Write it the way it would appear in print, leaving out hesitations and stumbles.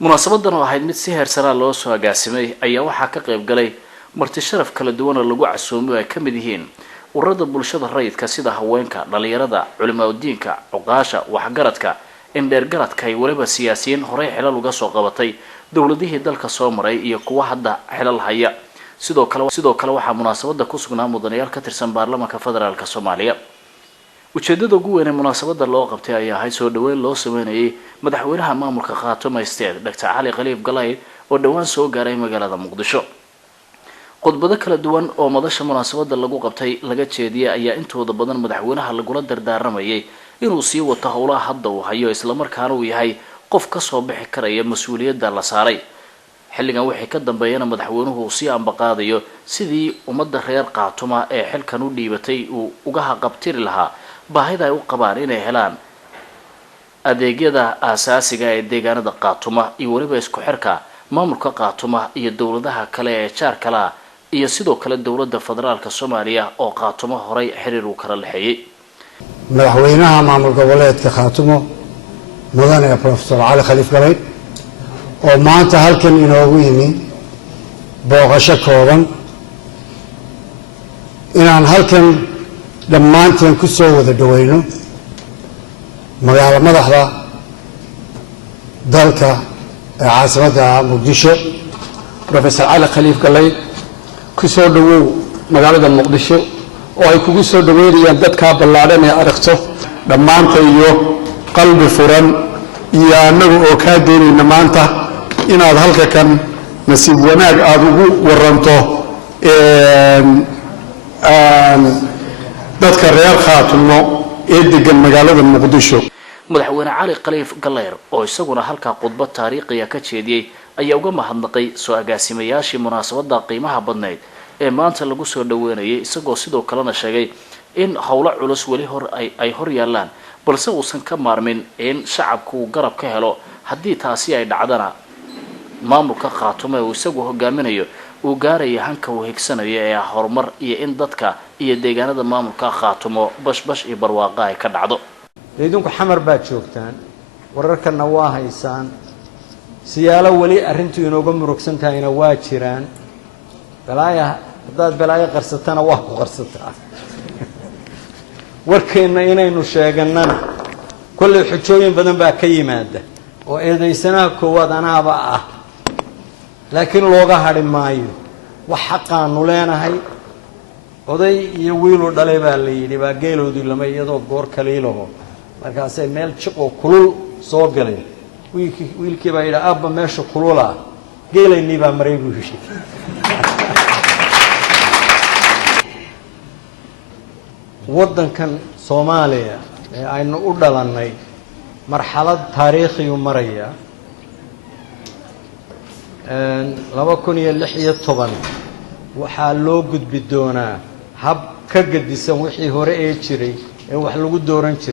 munaasabadan oo ahayd mid si heersanaa loo soo agaasimay ayaa waxaa ka qayb galay marti sharaf kala duwan oo lagu casuumay ay ka mid yihiin ururada bulshada rayidka sida haweenka, dhalinyarada, culimada cuqaasha, waxgaradka, indheergaradka iyo waliba siyaasiyiin hore xilal uga soo qabatay dawladihii dalka soo maray iyo kuwa hadda xilal haya. sidoo kale waxaa munaasabada ku sugnaa mudanayaal ka tirsan baarlamaanka federaalka Soomaaliya. ujeedada ugu weyn ee munaasabada loo qabtay ayaa ahayd soo dhaweyn loo sameeyay madaxweynaha maamulka Khaatuma State Dr. Cali Khaliif Galayd oo dhawaan soo gaaray magaalada Muqdisho. khudbado kala duwan oo madasha munaasabada lagu qabtay laga jeediyay ayaa intooda badan madaxweynaha lagula dardaarmayay inuu sii wato howlaha hadda uu hayo isla markaana uu yahay qof ka soo bixi karaya mas'uuliyadda la saaray. xilligan wixii ka dambeeyana madaxweynuhu si ambaqaadayo sidii ummadda reer Khaatuma ee xilkan u dhiibatay uu uga haqabtiri lahaa baahida ay u qabaan inay helaan adeegyada aasaasiga ee deegaanada Khaatuma iyo waliba isku xirka maamulka Khaatuma iyo dawladaha kale ee jaarkala iyo sidoo kale dawladda federaalka Soomaaliya oo Khaatuma horay xiriir u kala leexiyay. madaxweynaha maamulka goboleedka Khaatuma mudane Professor Cali Khaliif Galayd oo maanta halkan inoogu yimi booqasho kooban inaan halkan dhammaanteen ku soo wada dhaweyno magaalo madaxda dalka ee caasimadda Muqdisho. Professor Cali Khaliif Galayd ku soo dhawow magaalada Muqdisho oo ay kugu soo dhaweeyaan dadka ballaaran ee aragto dhammaanta iyo qalbi furan iyo anagu oo ka doonayna maanta inaad halka kan nasiib wanaag aad ugu waranto dadka reer Khaatuma ee degan magaalada Muqdisho. madaxweyne Cali Khaliif Galayd oo isaguna halka khudbad taariikhiya ka jeediyay ayaa uga mahadnaqay soo agaasimayaashii munaasabada qiimaha badneed ee maanta lagu soo dhaweynayay isagoo sidoo kalena sheegay in howlo culus wali ay hor yaalaan balse uusan ka maarmin in shacabku garab ka helo haddii taasi ay dhacdana maamulka Khaatuma uu isagu hogaaminayo uu gaarayo hanka uu higsanayo ee horumar iyo in dadka iyo deegaanada maamulka Khaatuma bash iyo barwaaqo ay ka dhacdo. idinku xamar baad joogtaan wararkana waa haysaan siyaalo wali arrintu inooga murugsan tahayna waa jiraan hadaad balaayo qarsatana waa ku qarsataa warkeena inaynu sheeganana kulli xujooyin badan baa ka yimaada oo eedaysanaha koowaad anaaba ah laakiin looga hadhi maayo wax xaqaanu leenahay oday iyo wiilu dhalay baa la yidhi baa geeloodii lama iyadoo goor kaliilaho markaasay meel jiqo kulul soo galeen wiilkii baa yidhi abba meesha kulula geelaynii baa maray buu yidhi waddankan Soomaaliya ee aynu u dhalanay marxalad taariikhi u maraya 2016 waxaa loo gudbi doonaa hab ka gadisan wixii hore ee jiray ee wax lagu dooran jiray